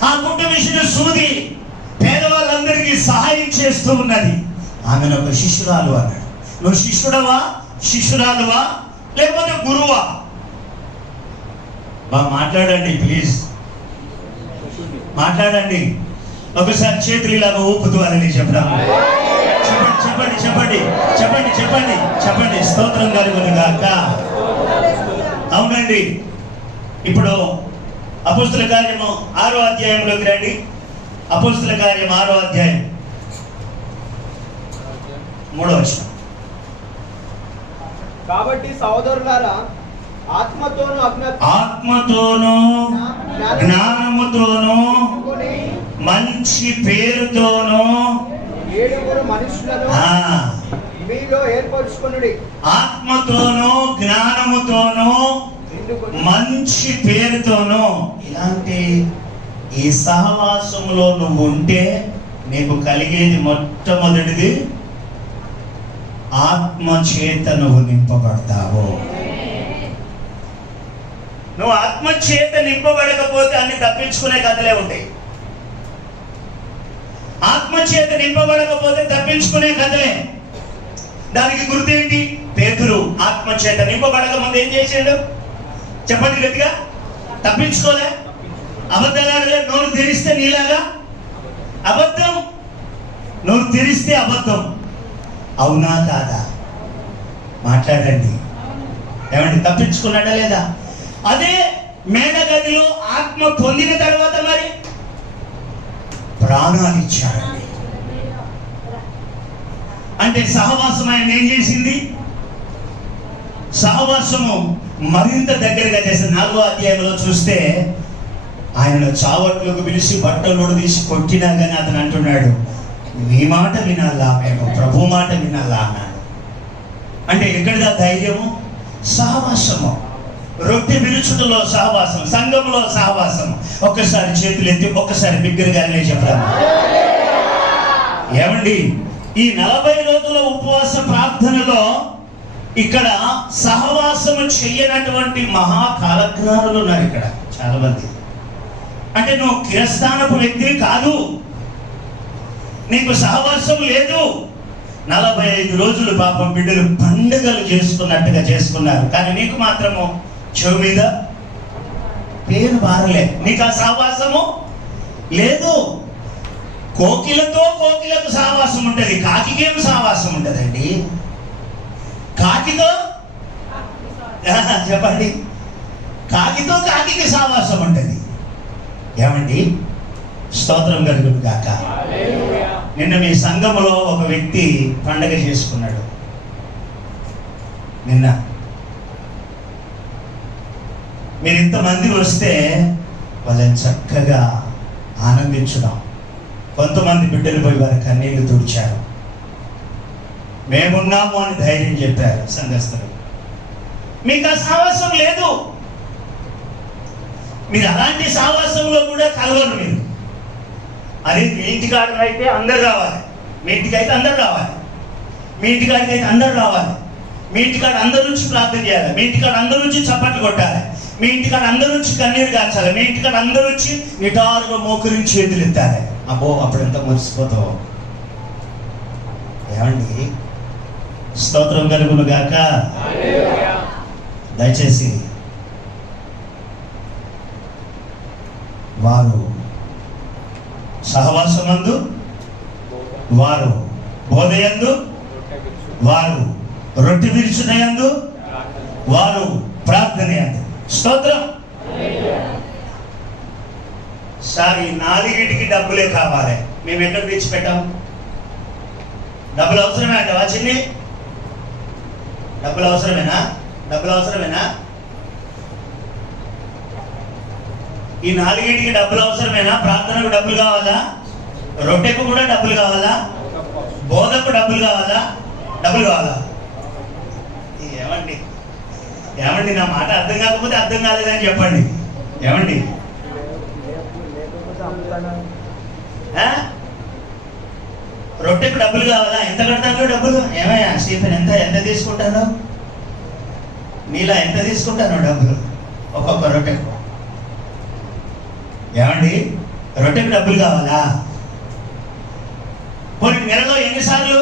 ఆ కుంటు మిషన్ సూది పేదవాళ్ళందరికీ సహాయం చేస్తూ ఉన్నది. ఆమెను ఒక శిష్యురాలు అన్నాడు. నువ్వు శిష్యుడవా, శిష్యురాలువా, లేకపోతే గురువా? బాగా మాట్లాడండి ప్లీజ్, మాట్లాడండి. ఒకసారి చేతులు ఇలాగ ఊపుతూ అని చెప్తాము. చెప్పండి చెప్పండి చెప్పండి చెప్పండి చెప్పండి. స్తోత్రం కలుగును గాక. అవునండి. ఇప్పుడు అపోస్తుల కార్యము 6వ అధ్యాయంలోకి రండి. అపోస్తుల కార్యం 6వ అధ్యాయం 3వ వచనం. కాబట్టి సహోదరులారా, ఆత్మతోనూ జ్ఞానముతోనూ మంచి పేరుతోనూ 7 మనుషులను మీలో ఏర్పరచుకొనుడి. ఆత్మతోనూ జ్ఞానముతోనూ మంచి పేరుతోనూ. ఇలాంటి ఈ సహవాసములో నువ్వు ఉంటే నీకు కలిగేది మొట్టమొదటిది ఆత్మ చేత నువ్వు నింపబడతావు. నువ్వు ఆత్మ చేత నింపబడకపోతే అన్ని తప్పించుకునే కథలే ఉంటాయి. ఆత్మ చేత నింపబడకపోతే తప్పించుకునే కథలే. దానికి గుర్తేంటి? పేతురు ఆత్మ చేత నింపబడక ముందు ఏం చేసాడు? చెప్పండి గట్టిగా. తప్పించుకోలే, అబద్ధాలు నోరు తెరిస్తే నీలాగా అబద్ధం, నోరు తెరిస్తే అబద్ధం. అవునా కాదా? మాట్లాడండి. ఏమంటే తప్పించుకున్నాడా లేదా? అదే మేడగదిలో ఆత్మ పొందిన తర్వాత మరి ప్రాణాలు ఇచ్చాడండి. అంటే సహవాసం ఆయన ఏం చేసింది? సహవాసము మరింత దగ్గరగా చేసింది. 4వ అధ్యాయంలో చూస్తే ఆయనను చావట్లకు పిలిచి బట్టలు తీసి కొట్టినా కానీ అతను అంటున్నాడు, నీ మాట వినాలా, మేము ప్రభు మాట వినాలా అన్నాడు. అంటే ఎక్కడిదా ధైర్యము? సహవాసము. రొట్టె విరుచుటలో సహవాసం, సంఘంలో సహవాసం. ఒక్కసారి చేతులు ఎత్తి ఒక్కసారి బిగ్గరగానే చెప్పాలి. ఏమండి, ఈ 40 రోజుల ఉపవాస ప్రార్థనలో ఇక్కడ సహవాసము చెయ్యనటువంటి మహాకాలజ్ఞానులు ఉన్నారు ఇక్కడ చాలా మంది. అంటే నువ్వు కిరస్థానపు వ్యక్తి కాదు, నీకు సహవాసం లేదు. 45 రోజులు పాపం బిడ్డలు పండుగలు చేసుకున్నట్టుగా చేసుకున్నారు. కానీ నీకు మాత్రము చెవు మీద పేరు బారలే. నీకు ఆ సహవాసము లేదు. కోకిలకు సహవాసం ఉంటుంది, కాకికేం సహవాసం ఉంటుందండి? కాకితో చెప్పండి, కాకికి సహవాసం ఉంటుంది. ఏమండి, స్తోత్రం కలుగును గాక. నిన్న మీ సంఘములో ఒక వ్యక్తి పండగ చేసుకున్నాడు. నిన్న మీరు ఇంతమంది వస్తే వాళ్ళని చక్కగా ఆనందించుదాం. కొంతమంది బిడ్డలు పోయి వారి కన్నీళ్లు తుడిచారు. మేమున్నాము అని ధైర్యం చెప్పారు సంఘస్థులు. మీకు ఆ సావాసం లేదు. మీరు అలాంటి సావాసంలో కూడా కలవరు. మీరు అదే మీ ఇంటికాడికి అయితే అందరు రావాలి, మీ ఇంటికి అయితే అందరు రావాలి, మీ ఇంటికాడికి అయితే అందరు రావాలి, మీ ఇంటికాడ అందరి నుంచి ప్రార్థన చేయాలి, మీ ఇంటికాడ అందరి నుంచి చప్పట్లు కొట్టాలి, మీ ఇంటికాడ అందరి నుంచి కన్నీరు కాచాలి, మీ ఇంటికాడ అందరి నుంచి నిటారుగా మోకరించి చేతులు ఎత్తాలి. అబ్బో, అప్పుడు ఎంత మురిసిపోతావు. ఏమండి, స్తోత్రం కలుగును గాక. దయచేసి వారు సహవాసమందు, వారు బోధయందు, వారు రొట్టె విరుచుటయందు, వారు ప్రార్థన యందు. స్తోత్రం. సార్, ఈ నాలుగిటికి డబ్బులే కావాలి. మేము ఎక్కడ తెచ్చిపెట్టాం? డబ్బులు అవసరమే అంటవా చిన్ని? డబ్బులు అవసరమేనా? డబ్బులు అవసరమేనా? ఈ నాలుగింటికి డబ్బులు అవసరమేనా? ప్రార్థనకు డబ్బులు కావాలా? రొట్టెకు కూడా డబ్బులు కావాలా? బోధకు డబ్బులు కావాలా? డబ్బులు కావాలా? ఏమండి ఏమండి నా మాట అర్థం కాకపోతే అర్థం కాలేదని చెప్పండి. ఏమండి? రొట్టెకు డబ్బులు కావాలా? ఎంత కడతాను డబ్బులు? ఏమయ్యా స్టీఫెన్, ఎంత తీసుకుంటాను? నీలా ఎంత తీసుకుంటాను డబ్బులు ఒక్కొక్క రొట్టెకు? ఏమండి? రొట్టెకు డబ్బులు కావాలా? పోనీ నెలలో ఎన్నిసార్లు?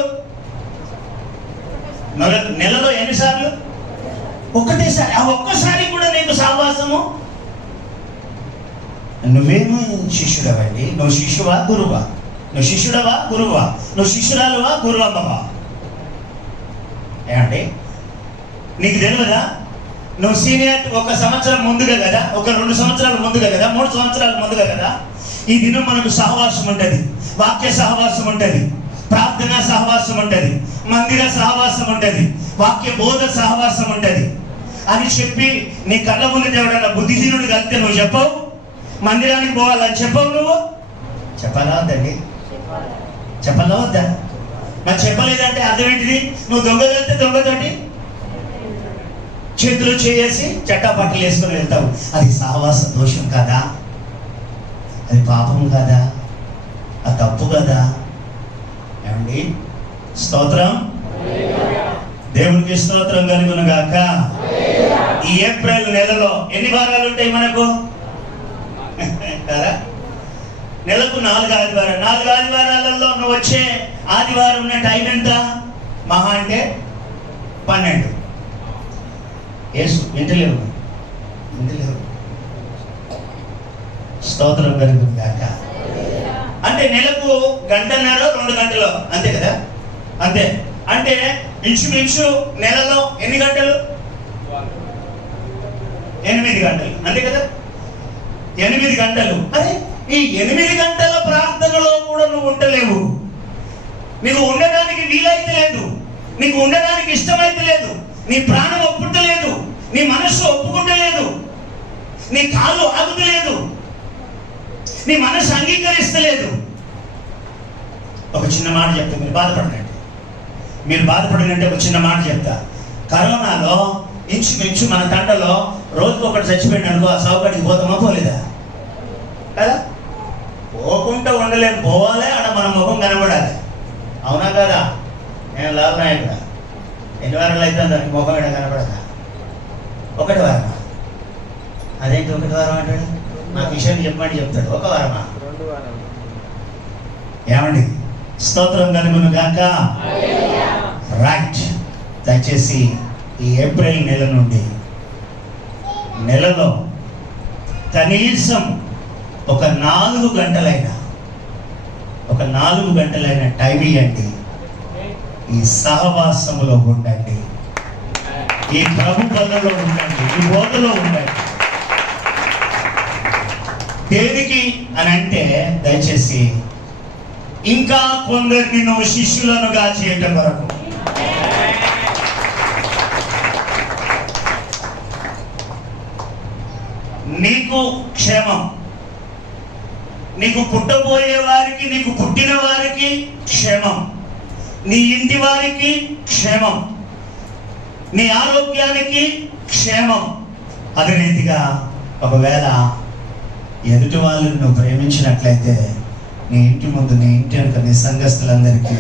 నెలలో ఎన్నిసార్లు? ఒక్కటేసారి. ఆ ఒక్కసారి కూడా నీకు సహవాసము. నువ్వేమో శిష్యుడవండి. నువ్వు శిష్యువా గురువా? నువ్వు శిష్యుడవా గురువా? నువ్వు శిష్యురాలువా గురువమ్మవా? ఏమండి? నీకు తెలియదా? నువ్వు సీనియర్ 1 సంవత్సరం ముందుగా కదా, 2 సంవత్సరాల ముందుగా కదా, 3 సంవత్సరాల ముందుగా కదా. ఈ దినం మనకు సహవాసం ఉంటుంది, వాక్య సహవాసం ఉంటుంది, ప్రార్థన సహవాసం ఉంటుంది, మందిర సహవాసం ఉంటుంది, వాక్య బోధ సహవాసం ఉంటుంది అని చెప్పి నీ కళ్ళ ముందు ఎవడన్నా బుద్ధిహీనుడు కలిగితే నువ్వు చెప్పవు? మందిరానికి పోవాలని చెప్పవు? నువ్వు చెప్పాలా వద్దండి? చెప్పాలా వద్దా? మరి చెప్పలేదంటే అర్థం ఏంటిది? నువ్వు దొంగ వెళ్తే దొంగతోటి చేతులు చేసి చట్టా పట్టలు వేసుకొని వెళ్తావు. అది సహవాస దోషం కదా? అది పాపం కదా? అది తప్పు కదా? ఏమండి? స్తోత్రం. దేవునికి స్తోత్రం కలుగును గాక. ఈ ఏప్రిల్ నెలలో ఎన్ని వారాలు ఉంటాయి మనకు కదా? నెలకు 4 ఆదివారాలు. 4 ఆదివారాలలో నువ్వు వచ్చే ఆదివారం ఉన్న టైం ఎంత? మహా అంటే 12. యేసు వింటలేవు. స్తోత్రం కలుగును గాక. అంటే నెలకు 1.5 గంటలు 2 గంటలు అంతే కదా? అంతే. అంటే ఇంచుమించు నెలలో ఎన్ని గంటలు? 8 గంటలు అంతే కదా? 8 గంటలు. అరే, ఈ 8 గంటల ప్రార్థనలో కూడా నువ్వు ఉండలేవు. నీకు ఉండడానికి వీలైతే లేదు, నీకు ఉండడానికి ఇష్టమైతే లేదు, నీ ప్రాణం ఒప్పుకుంటలేదు, నీ మనస్సు ఒప్పుకుంటలేదు, నీ కాలు ఆగుతలేదు, నీ మనస్సు అంగీకరిస్తలేదు. ఒక చిన్న మాట చెప్తా, మీరు బాధపడినంటే ఒక చిన్న మాట చెప్తా. కరోనాలో ఇంచుమించు మన తండలో రోజుకు ఒకటి చచ్చిపోయిన అనుకో, ఆ సౌకర్యానికి పోతామా పోలేదా? కదా? పోకుండా ఉండలేము, పోవాలి. ఆడ మన ముఖం కనబడాలి. అవునా కదా? నేను లాభనాయకుడ. ఎన్ని వారాలు అయితే దానికి ముఖం ఏడ కనబడదా? 1 వారమా? అదేంటి 1 వారం అంటాడు? నాకు విషయం చెప్పమని చెప్తాడు. 1 వారమా? 2 వారాలు. ఏమండి? స్తోత్రం కలుగును గాక. రైట్. దయచేసి ఈ ఏప్రిల్ నెల నుండి నెలలో కనీసం ఒక 4 గంటలైనా టైం ఇవ్వండి. ఈ సహవాసములో ఉండండి, ఈ ప్రభు బలలో ఉండండి, ఈ బోధలో ఉండండి. దేనికి అని అంటే దయచేసి ఇంకా కొందరిని నువ్వు శిష్యులనుగా చేయటం వరకు. నీకు క్షేమం, నీకు పుట్టబోయే వారికి, నీకు పుట్టిన వారికి క్షేమం, నీ ఇంటి వారికి క్షేమం, నీ ఆరోగ్యానికి క్షేమం. అదే రీతిగా ఒకవేళ ఎదుటి వాళ్ళని నువ్వు ప్రేమించినట్లయితే నీ ఇంటి ముందు, నీ ఇంటి వెనుక, నీ సంఘస్థులందరికీ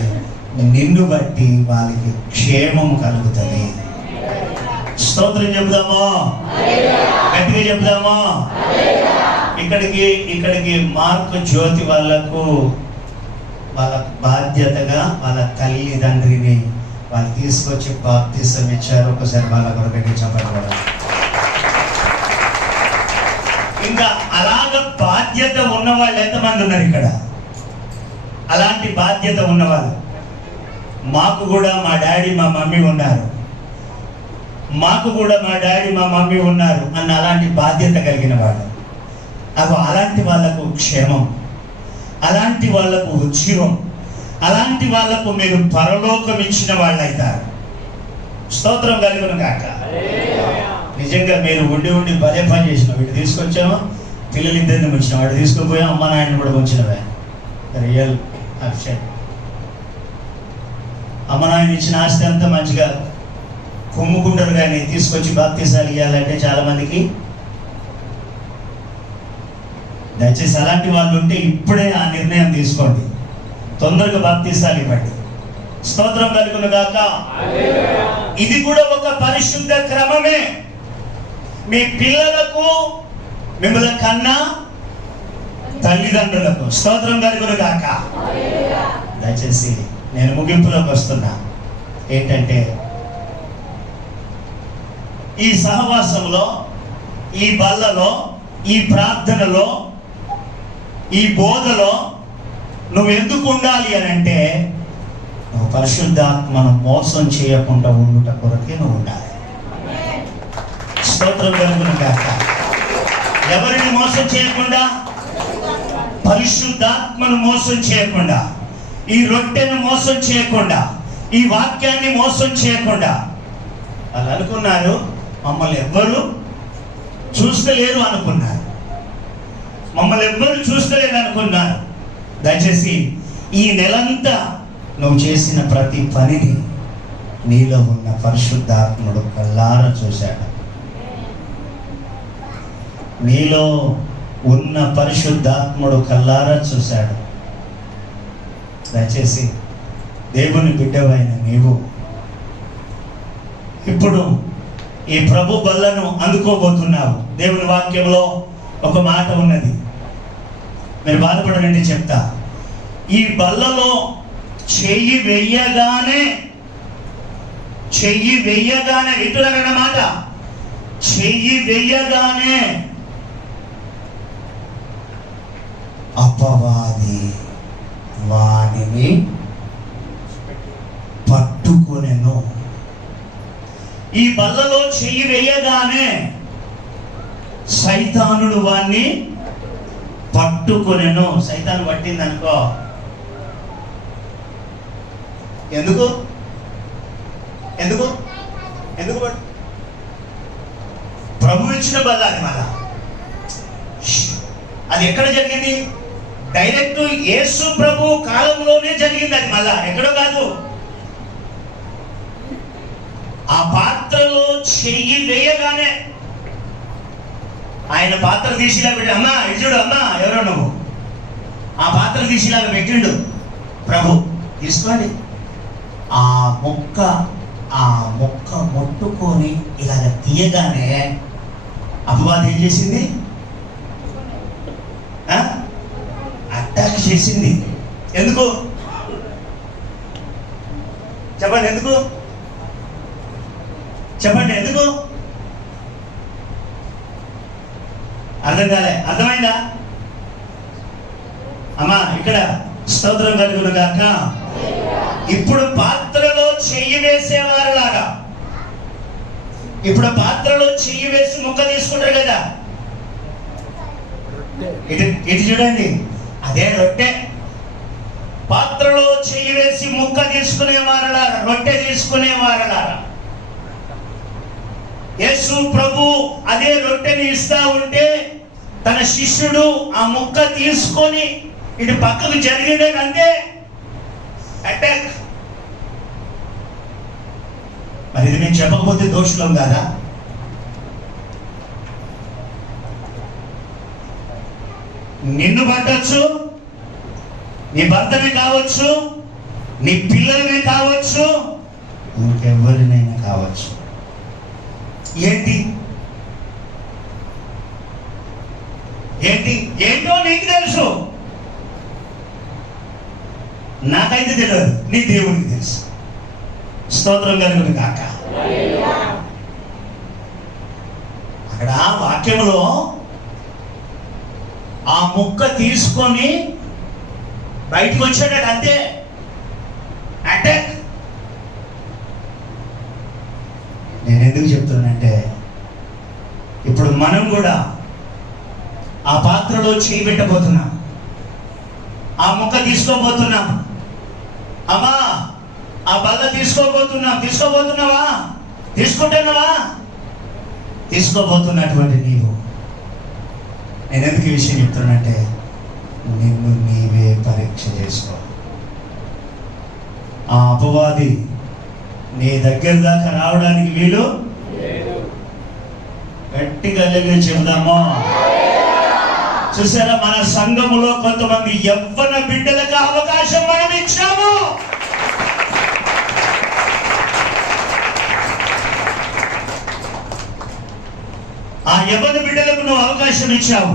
నిన్ను బట్టి వాళ్ళకి క్షేమం కలుగుతుంది. స్తోత్రం చెబుదామా? గట్టిగా చెబుదామా? ఇక్కడికి మార్కు జ్యోతి వాళ్ళకు వాళ్ళ బాధ్యతగా వాళ్ళ తల్లిదండ్రిని వాళ్ళు తీసుకొచ్చి బాప్తిసం ఇచ్చారు. ఒకసారి వాళ్ళ కొరకు చెప్పబడాలి. ఇంకా అలాగ బాధ్యత ఉన్నవాళ్ళు ఎంతమంది ఉన్నారు ఇక్కడ? అలాంటి బాధ్యత ఉన్నవాళ్ళు. మాకు కూడా మా డాడీ మా మమ్మీ ఉన్నారు, మాకు కూడా మా డాడీ మా మమ్మీ ఉన్నారు అన్న అలాంటి బాధ్యత కలిగిన వాళ్ళు. అలాంటి వాళ్ళకు క్షేమం, అలాంటి వాళ్ళకు ఉద్యోగం, అలాంటి వాళ్ళకు మీరు పరలోకం ఇచ్చిన వాళ్ళు అవుతారు. స్తోత్రం కలుగును గాక. నిజంగా మీరు ఉండి భలే పని చేసినాం. వీటి తీసుకొచ్చామో పిల్లలు ఇద్దరిని వచ్చినాం, వాడు తీసుకుపోయాం, అమ్మ నాయన కూడా వచ్చినవే. రియల్ అక్షయ్ అమ్మ నాయన ఇచ్చిన ఆస్తి అంతా మంచిగా కొమ్ముకుంటారు, కానీ తీసుకొచ్చి బాప్తీసాలు ఇవ్వాలంటే చాలా మందికి. దయచేసి అలాంటి వాళ్ళు ఉంటే ఇప్పుడే ఆ నిర్ణయం తీసుకోండి, తొందరగా బాప్తీసాలు ఇవ్వండి. స్తోత్రం కలుగును గాక. ఇది కూడా ఒక పరిశుద్ధ క్రమమే. మీ పిల్లలకు మిమ్మల్ని కన్నా తల్లిదండ్రులకు స్తోత్రం కలుగును గాక. దయచేసి నేను ముగింపులోకి వస్తున్నా. ఏంటంటే ఈ సహవాసంలో, ఈ బల్లలో, ఈ ప్రార్థనలో, ఈ బోధలో నువ్వు ఎందుకు ఉండాలి అని అంటే, నువ్వు పరిశుద్ధాత్మను మోసం చేయకుండా ఉండుట కొరకే నువ్వు ఉండాలి. స్తోత్రం కలుగును గాక. ఎవరిని మోసం చేయకుండా? పరిశుద్ధాత్మను మోసం చేయకుండా, ఈ రొట్టెను మోసం చేయకుండా, ఈ వాక్యాన్ని మోసం చేయకుండా. వాళ్ళు అనుకున్నారు మమ్మల్ని ఎవ్వరు చూస్తలేరు అనుకున్నారు, మమ్మల్ని ఎవ్వరు చూస్తలేరు అనుకున్నారు. దయచేసి ఈ నెలంతా నువ్వు చేసిన ప్రతి పనిని నీలో ఉన్న పరిశుద్ధాత్ముడు కళ్ళారా చూశాడు. నీలో ఉన్న పరిశుద్ధాత్ముడు కళ్ళారా చూశాడు. దయచేసి దేవుని బిడ్డవైన నీవు ఇప్పుడు ఈ ప్రభు బల్లను అందుకోబోతున్నావు. దేవుని వాక్యంలో ఒక మాట ఉన్నది, మీరు బాధపడనండి చెప్తా. ఈ బల్లలో చెయ్యి వెయ్యగానే వింటున్నారన్నమాట. చెయ్యి వెయ్యగానే అపవాది వానిని పట్టుకొనెను. ఈ బల్లలో చెయ్యి వేయగానే సైతానుడు వాణ్ణి పట్టుకొనెను. సైతాను పట్టింది అనుకో, ఎందుకు ఎందుకు ఎందుకు ప్రభు ఇచ్చిన బల్ల అది. మళ్ళా అది ఎక్కడ జరిగింది? డైరెక్ట్ యేసు ప్రభు కాలంలోనే జరిగింది. అది మళ్ళా ఎక్కడో కాదు. ఆ పాత్రలో చెయ్యి వేయగానే ఆయన పాత్ర తీసిలా పెట్టి, అమ్మా ఇజుడు, అమ్మా ఎవరో నువ్వు, ఆ పాత్ర తీసిలాగా పెట్టిండు ప్రభు. తీసుకోండి. ఆ మొక్క ముట్టుకొని ఇలాగ తీయగానే అపవాది ఏం చేసింది? అటాక్ చేసింది. ఎందుకు చెప్పండి? ఎందుకు చెప్పండి? ఎందుకు? అర్థం కాలే? అర్థమైందా అమ్మా? ఇక్కడ స్తోత్రం కలుగును గాక. ఇప్పుడు పాత్రలో చెయ్యి వేసేవారులాగా, ఇప్పుడు పాత్రలో చెయ్యి వేసి ముక్క తీసుకుంటారు కదా, ఇటు చూడండి, అదే రొట్టె. పాత్రలో చెయ్యి వేసి ముక్క తీసుకునేవారులారా, రొట్టె తీసుకునేవారులారా, యేసు ప్రభు అదే రొట్టెని ఇస్తా ఉంటే తన శిష్యుడు ఆ ముక్క తీసుకొని ఇటు పక్కకు జరిగేదంటే అటాక్. మరి ఇది మేము చెప్పకపోతే దోషులం కాదా? నిన్ను పట్టచ్చు, నీ భర్తనే కావచ్చు, నీ పిల్లలనే కావచ్చు, ఇంకెవరినైనా కావచ్చు. ఏంటి ఏంటి ఏంటో నీకు తెలుసు, నాకైతే తెలియదు, నీ దేవునికి తెలుసు. స్తోత్రం కలుగును గాక. అక్కడ వాక్యంలో ఆ ముక్క తీసుకొని బయటకు వచ్చాడు అంతే. అటాక్. నేను ఎందుకు చెప్తున్నానంటే ఇప్పుడు మనం కూడా ఆ పాత్రలో చేయి పెట్టబోతున్నాం, ఆ ముక్క తీసుకోబోతున్నాం. అమ్మా ఆ బల్ల తీసుకోబోతున్నావా? తీసుకుంటున్నావా? తీసుకోబోతున్నటువంటి నీవు, నేను ఎందుకు ఈ విషయం చెప్తున్నానంటే నిన్ను నీవే పరీక్ష చేసుకో. ఆ అపవాది నీ దగ్గర దాకా రావడానికి వీలు గట్టిగా చెబుదామో. చూసారా, మన సంఘములో కొంతమంది యవ్వన బిడ్డలకు అవకాశం మనం ఇచ్చాము. ఆ యవ్వన బిడ్డలకు నువ్వు అవకాశం ఇచ్చావు.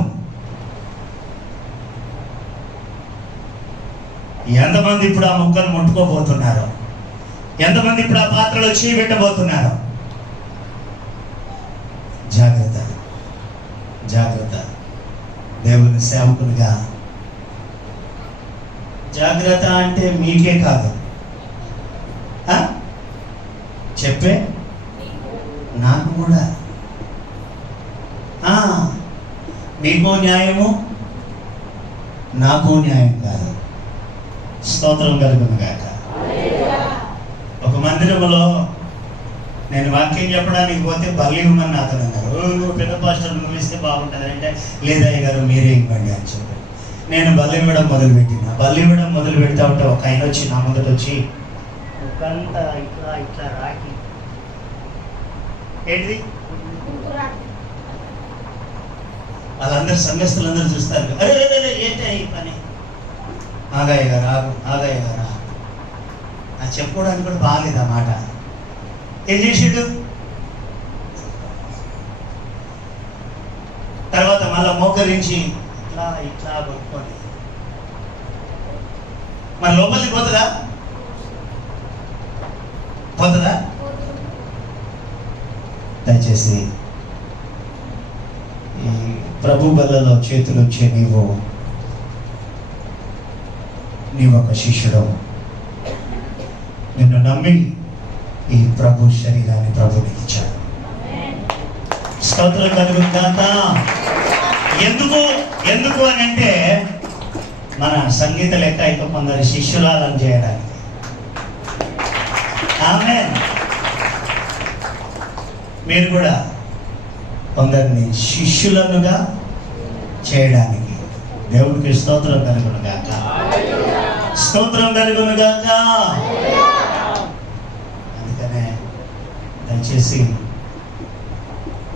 ఎంతమంది ఇప్పుడు ఆ ముక్కను ముట్టుకోబోతున్నారు? ఎంతమంది ఇప్పుడు ఆ పాత్రలో చేయి పెట్టబోతున్నారు? జాగ్రత్త, జాగ్రత్త. దేవుని సేవకులుగా జాగ్రత్త అంటే మీకే కాదు, చెప్పే నాకు కూడా. మీకు న్యాయము, నాకు న్యాయం కాదు. స్తోత్రం కలుగును గాక. ఒక మందిరంలో నేను వాక్యం చెప్పడానికి పోతే బలి ఇవ్వమని అతను అన్నారు. నువ్వు పెద్ద పాస్టర్ నువ్వు ఇస్తే బాగుంటుంది అంటే, లేదయ్య గారు మీరే ఇవ్వండి అని చెప్పి నేను బలి ఇవ్వడం మొదలుపెట్టిన. బలి ఇవ్వడం మొదలు పెడతా ఉంటే ఒక ఆయన వచ్చి నా ముందట వచ్చి ఒకంతా ఇట్లా ఇట్లా రాకి ఏంటిది వాళ్ళందరూ సంఘస్థులందరూ చూస్తారు. అరే ఏంటి ఈ పని? ఆగయ్య గారు అది చెప్పుకోవడానికి కూడా బాగాలేదు ఆ మాట. ఏం చేసాడు? తర్వాత మళ్ళా మోకరించి ఇట్లా ఇట్లా కొట్టుకొని మరి లోపలికి పోతుందా? దయచేసి ఈ ప్రభు బల్లలో చేతులు వచ్చే నీవు ఒక శిష్యుడు. నిన్ను నమ్మి ఈ ప్రభు శరీరాన్ని ప్రభునికి ఇచ్చాడు. స్తోత్రం కలుగుగాక. ఎందుకు అని అంటే మన సంగీత లెక్క ఇక కొందరు శిష్యురాలను చేయడానికి. ఆమేన్. మీరు కూడా కొందరిని శిష్యులనుగా చేయడానికి దేవుడికి స్తోత్రం కలుగును గాక. స్తోత్రం కలుగును గాక. అందుకనే దయచేసి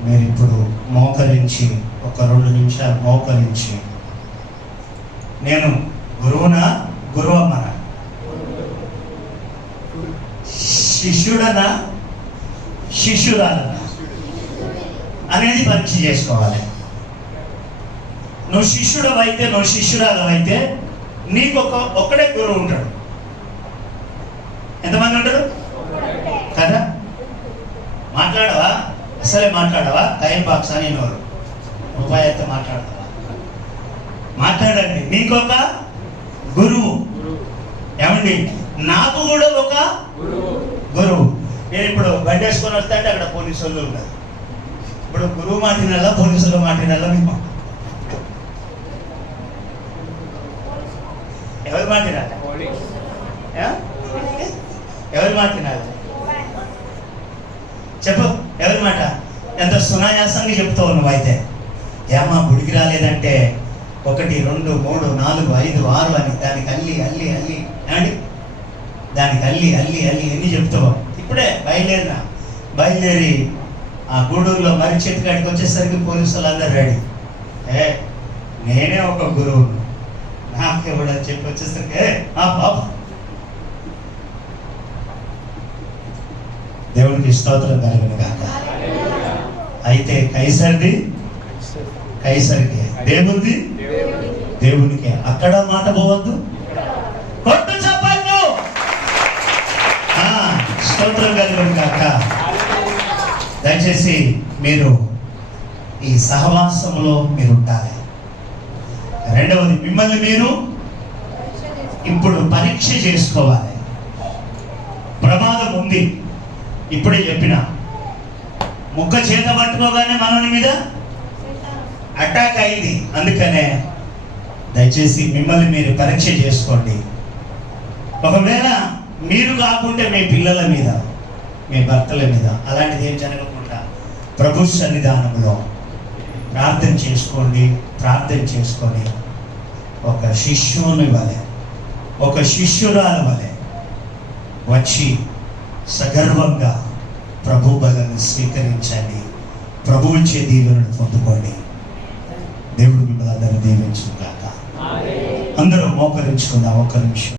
మీరు ఇప్పుడు మోకరించి ఒక 2 నిమిషాలు మోకరించి, నేను గురువమ్మనా, శిష్యుడనా, శిష్యురాలనా అనేది పరీక్ష చేసుకోవాలి. నువ్వు శిష్యుడవైతే, నువ్వు శిష్యురాలవైతే నీకు ఒక్కడే గురువు ఉంటాడు. ఎంతమంది ఉంటారు కదా? మాట్లాడవా? అసలే మాట్లాడవా? టైం బాక్స్ అని నోరు రూపాయి అయితే మాట్లాడతావా? మాట్లాడండి. నీకొక గురువు. ఏమండి, నాకు కూడా ఒక గురువు. నేను ఇప్పుడు బండి వేసుకొని వస్తా అంటే అక్కడ పోలీసు వాళ్ళు ఉన్నారు. ఇప్పుడు గురువు మాటినల్లా, పోలీసులు మాటినల్లా మేము ఎవరు మాటినాలి? ఎవరి మాట వినాలి? చెప్పు, ఎవరి మాట? ఎంత సునాయాసంగా చెప్తావు నువ్వైతే. ఏమా గుడికి రాలేదంటే 1 2 3 4 5 6 అని దానికి అల్లి ఏమండి, దానికి అల్లి ఎన్ని చెప్తావు? ఇప్పుడే బయలుదేరి ఆ గూడూరులో మరి చెట్టు కాడికి వచ్చేసరికి పోలీసులు అందరు రెడీ. నేనే ఒక గురువు, నాకెవడని చెప్పి వచ్చేసరికి బాబు. దేవునికి స్తోత్రం కలుగును గాక. అయితే కైసరిది కైసరికి, దేవునిది దేవునికి. అక్కడ మాట పోవద్దు. కొట్టు చెప్పండు. స్తోత్రం కలుగును గాక. దయచేసి మీరు ఈ సహవాసంలో మీరు ఉండాలి. రెండవది, మిమ్మల్ని మీరు ఇప్పుడు పరీక్ష చేసుకోవాలి. ప్రమాదం ఉంది. ఇప్పుడే చెప్పిన, ముక్క చేత పట్టుకోగానే మనని మీద అటాక్ అయింది. అందుకనే దయచేసి మిమ్మల్ని మీరు పరీక్ష చేసుకోండి. ఒకవేళ మీరు కాకుంటే మీ పిల్లల మీద, మీ భర్తల మీద అలాంటిది ఏం జరగకుండా ప్రభు సన్నిధానంలో ప్రార్థన చేసుకోండి. ప్రార్థన చేసుకొని ఒక శిష్యుని వలె, ఒక శిష్యురాలు వలె వచ్చి సగర్వంగా ప్రభు బలను స్వీకరించండి. ప్రభు ఇచ్చే దీవెనను పొందుకోండి. దేవుడు మిమ్మల్ని అందరూ దీవించుగాక. అందరూ మోకరించుకుందాం ఒక్క నిమిషం.